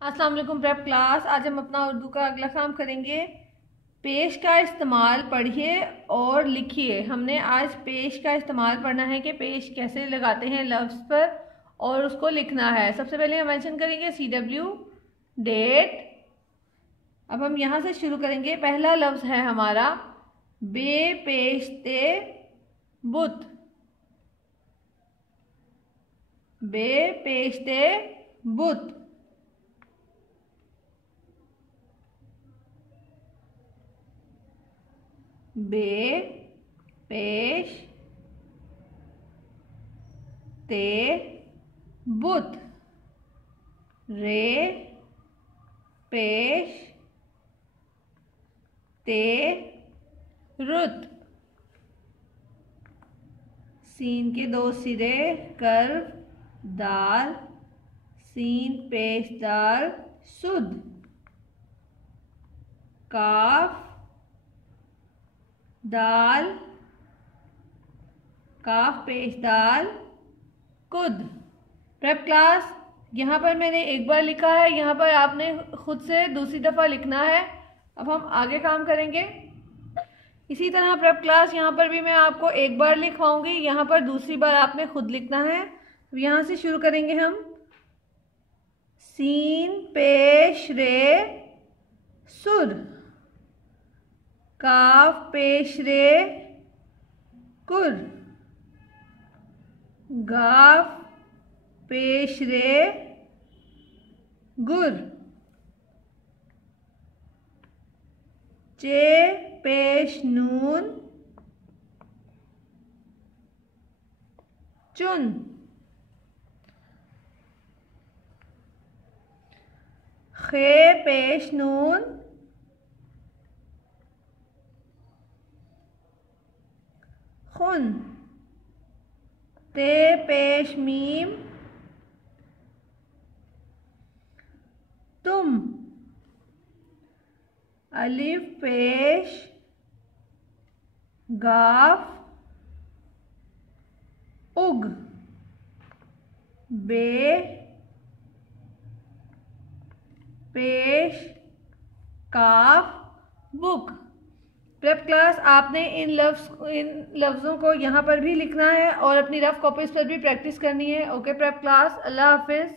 अस्सलाम वालेकुम prep class. आज हम अपना उर्दू का अगला काम करेंगे। पेश का इस्तेमाल पढ़िए और लिखिए। हमने आज पेश का इस्तेमाल पढ़ना है कि पेश कैसे लगाते हैं लफ्ज़ पर और उसको लिखना है। सबसे पहले हम मेंशन करेंगे CW डेट। अब हम यहाँ से शुरू करेंगे। पहला लफ्ज़ है हमारा बेपेश्ते बुत। बेपेश्ते बुत। बे पेश ते बुत। रे पेश ते रुत। सीन के दो सिरे कर्व दाल सीन पेश दाल सुद। काफ दाल काफ पेश दाल कुद। प्रेप क्लास, यहाँ पर मैंने एक बार लिखा है, यहाँ पर आपने खुद से दूसरी दफ़ा लिखना है। अब हम आगे काम करेंगे। इसी तरह प्रेप क्लास यहाँ पर भी मैं आपको एक बार लिखवाऊंगी, यहाँ पर दूसरी बार आपने खुद लिखना है। यहाँ से शुरू करेंगे हम। सीन पेश रे सुर। काफ पेश रे कुर। गाफ पेश रे गुर। चे पेश नून चुन। खे पेश नून खुन। ते पेश मीम तुम। अलिफ पेश गाफ उग। बे पेश काफ बुक। प्रेप क्लास, आपने इन लफ्ज़ों को यहाँ पर भी लिखना है और अपनी रफ कॉपीज पर भी प्रैक्टिस करनी है। ओके प्रेप क्लास, अल्लाह हाफिज़।